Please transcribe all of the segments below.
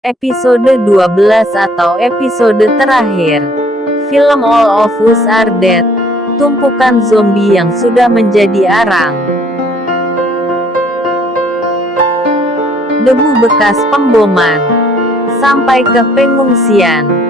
Episode 12 atau episode terakhir. Film All of Us Are Dead. Tumpukan zombie yang sudah menjadi arang. Debu bekas pemboman. Sampai ke pengungsian.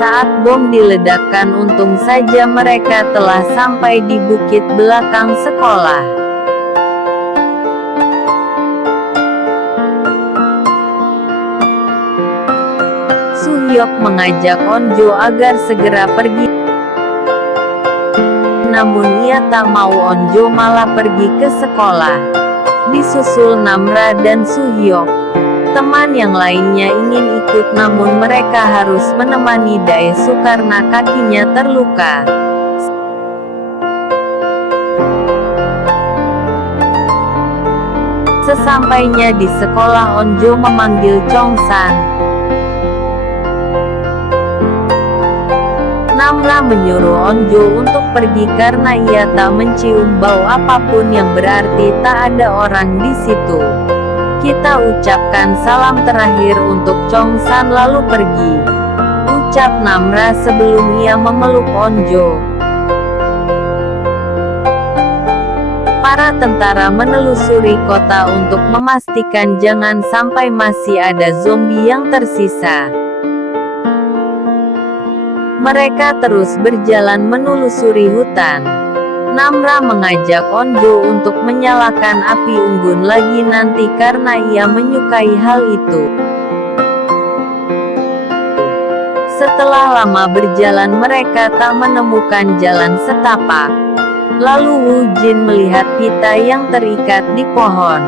Saat bom diledakkan, untung saja mereka telah sampai di bukit belakang sekolah. Soo-hyuk mengajak On-jo agar segera pergi. Namun ia tak mau, On-jo malah pergi ke sekolah. Disusul Namra dan Soo-hyuk. Teman yang lainnya ingin ikut, namun mereka harus menemani Dae-soo karena kakinya terluka. Sesampainya di sekolah, On-jo memanggil Chong-san. Namra menyuruh On-jo untuk pergi karena ia tak mencium bau apapun yang berarti tak ada orang di situ. Kita ucapkan salam terakhir untuk Chong-san lalu pergi, ucap Namra sebelum ia memeluk On-jo. Para tentara menelusuri kota untuk memastikan jangan sampai masih ada zombie yang tersisa. Mereka terus berjalan menelusuri hutan. Namra mengajak On-jo untuk menyalakan api unggun lagi nanti karena ia menyukai hal itu. Setelah lama berjalan, mereka tak menemukan jalan setapak. Lalu Woo Jin melihat pita yang terikat di pohon.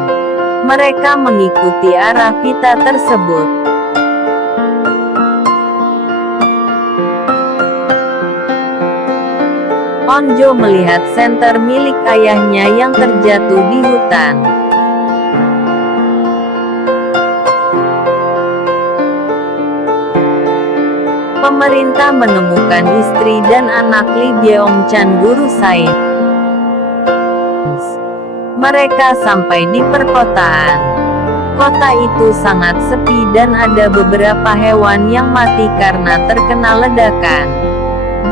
Mereka mengikuti arah pita tersebut. On-jo melihat senter milik ayahnya yang terjatuh di hutan. Pemerintah menemukan istri dan anak Lee Byung-chan, guru sains. Mereka sampai di perkotaan. Kota itu sangat sepi dan ada beberapa hewan yang mati karena terkena ledakan.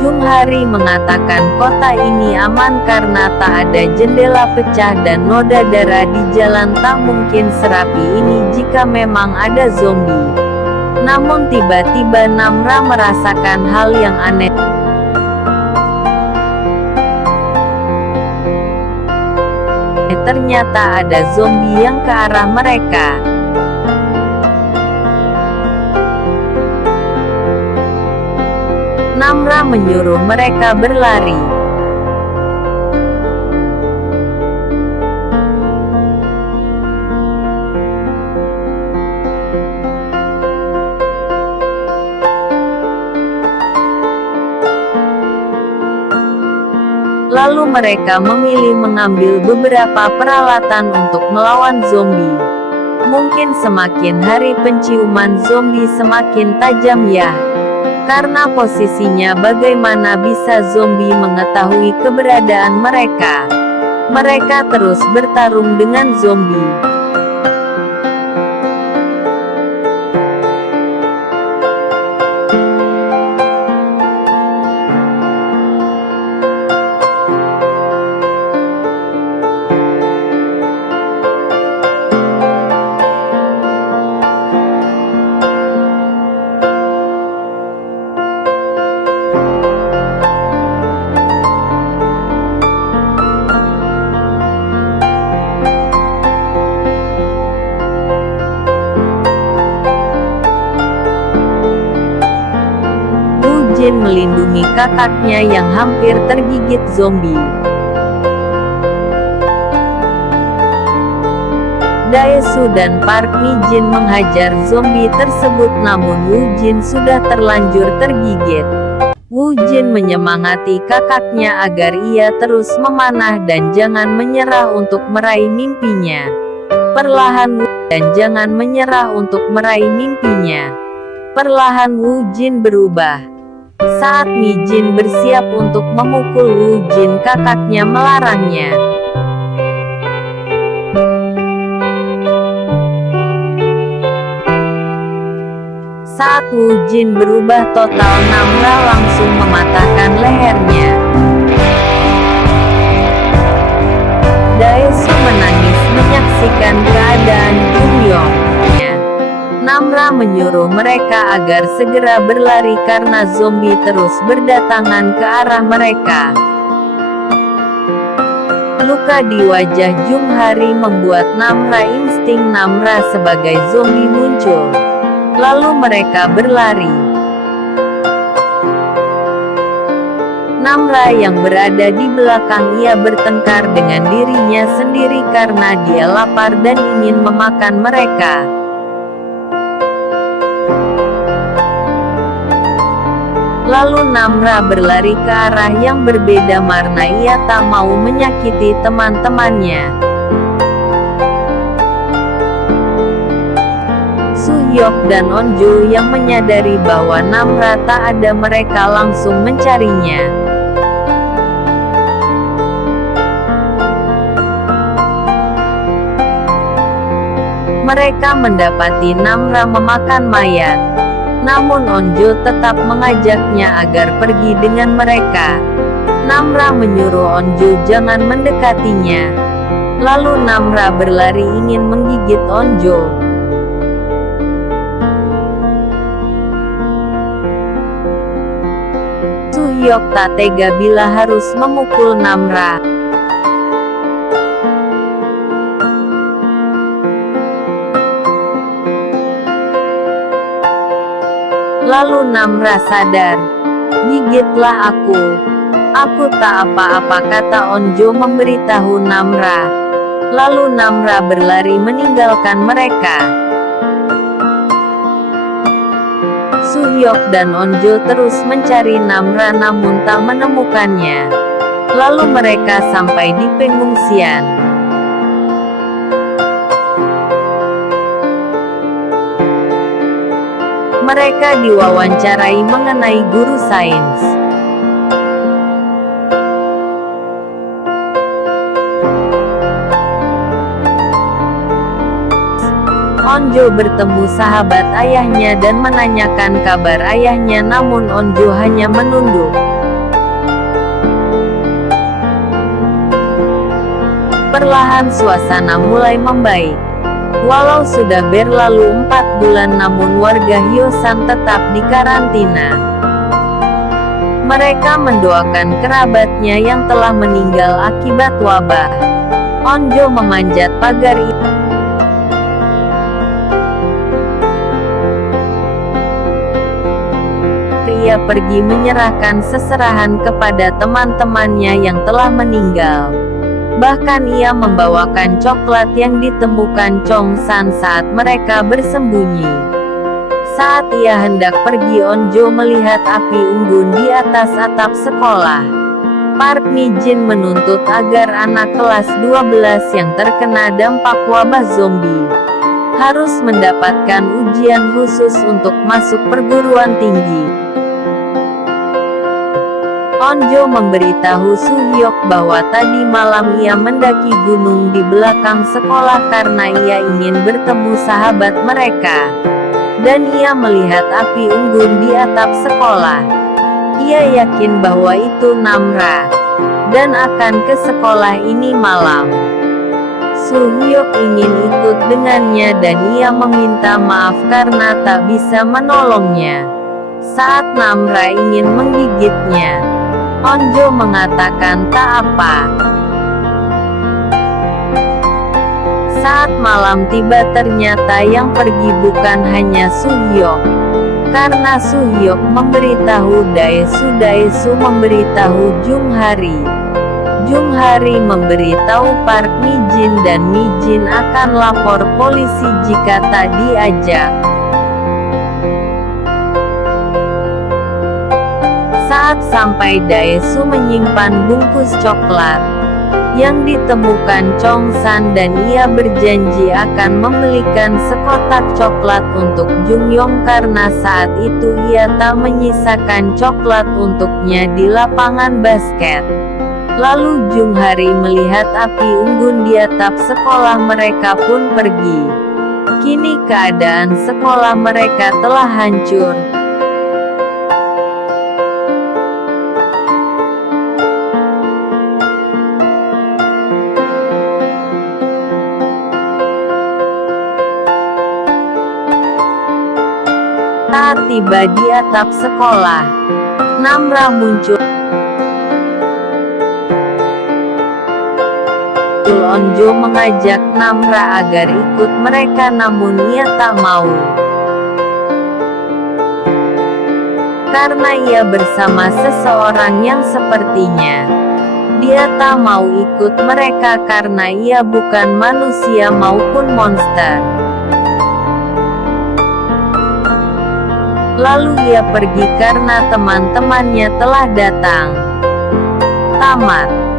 Jung-hari mengatakan kota ini aman karena tak ada jendela pecah dan noda darah di jalan. Tak mungkin serapi ini jika memang ada zombie. Namun tiba-tiba Namra merasakan hal yang aneh. Ternyata ada zombie yang ke arah mereka. Namra menyuruh mereka berlari. Lalu mereka memilih mengambil beberapa peralatan untuk melawan zombie. Mungkin semakin hari penciuman zombie semakin tajam ya. Karena posisinya, bagaimana bisa zombie mengetahui keberadaan mereka? Mereka terus bertarung dengan zombie. Jin melindungi kakaknya yang hampir tergigit zombie. Dae-soo dan Park Mi-jin menghajar zombie tersebut, namun Woo Jin sudah terlanjur tergigit. Woo Jin menyemangati kakaknya agar ia terus memanah dan jangan menyerah untuk meraih mimpinya. Perlahan dan jangan menyerah untuk meraih mimpinya. Perlahan Woo Jin berubah. Saat Mi-jin bersiap untuk memukul Woo Jin, kakaknya melarangnya. Saat Wu Jin berubah total, Namra langsung mematahkan lehernya. Daesu menangis menyaksikan keadaan Jungyong. Namra menyuruh mereka agar segera berlari karena zombie terus berdatangan ke arah mereka. Luka di wajah Junghari membuat insting Namra sebagai zombie muncul. Lalu mereka berlari. Namra yang berada di belakang ia bertengkar dengan dirinya sendiri karena dia lapar dan ingin memakan mereka. Lalu Namra berlari ke arah yang berbeda karena ia tak mau menyakiti teman-temannya. Su-hyuk dan Onjo yang menyadari bahwa Namra tak ada mereka langsung mencarinya. Mereka mendapati Namra memakan mayat. Namun Onjo tetap mengajaknya agar pergi dengan mereka. Namra menyuruh Onjo jangan mendekatinya. Lalu Namra berlari ingin menggigit Onjo. Su-hyuk tak tega bila harus memukul Namra. Lalu Namra sadar. Gigitlah aku. Aku tak apa-apa, kata Onjo memberitahu Namra. Lalu Namra berlari meninggalkan mereka. Su-hyuk dan Onjo terus mencari Namra namun tak menemukannya. Lalu mereka sampai di pengungsian. Mereka diwawancarai mengenai guru sains. Onjo bertemu sahabat ayahnya dan menanyakan kabar ayahnya, namun Onjo hanya menunduk. Perlahan suasana mulai membaik. Walau sudah berlalu 4 bulan namun warga Hyosan tetap dikarantina. Mereka mendoakan kerabatnya yang telah meninggal akibat wabah. Onjo memanjat pagar itu. Ia pergi menyerahkan seserahan kepada teman-temannya yang telah meninggal. Bahkan ia membawakan coklat yang ditemukan Chongsan saat mereka bersembunyi. Saat ia hendak pergi, Onjo melihat api unggun di atas atap sekolah. Park Mi-jin menuntut agar anak kelas 12 yang terkena dampak wabah zombie harus mendapatkan ujian khusus untuk masuk perguruan tinggi. Onjo memberitahu Su-hyuk bahwa tadi malam ia mendaki gunung di belakang sekolah karena ia ingin bertemu sahabat mereka. Dan ia melihat api unggun di atap sekolah. Ia yakin bahwa itu Namra. Dan akan ke sekolah ini malam. Su-hyuk ingin ikut dengannya dan ia meminta maaf karena tak bisa menolongnya. Saat Namra ingin menggigitnya, Onjo mengatakan tak apa. Saat malam tiba ternyata yang pergi bukan hanya Su-hyuk. Karena Su-hyuk memberitahu Daesu, Daesu memberitahu Junghari. Junghari memberitahu Park Mi-jin dan Mi-jin akan lapor polisi jika tak diajak. Saat sampai, Daesu menyimpan bungkus coklat yang ditemukan Chongsan dan ia berjanji akan membelikan sekotak coklat untuk Jungyong karena saat itu ia tak menyisakan coklat untuknya di lapangan basket. Lalu Junghari melihat api unggun di atap sekolah, mereka pun pergi. Kini keadaan sekolah mereka telah hancur. Saat tiba di atap sekolah, Namra muncul. Onjo mengajak Namra agar ikut mereka, namun ia tak mau. Karena ia bersama seseorang yang sepertinya. Dia tak mau ikut mereka karena ia bukan manusia maupun monster. Lalu ia pergi karena teman-temannya telah datang. Tamat.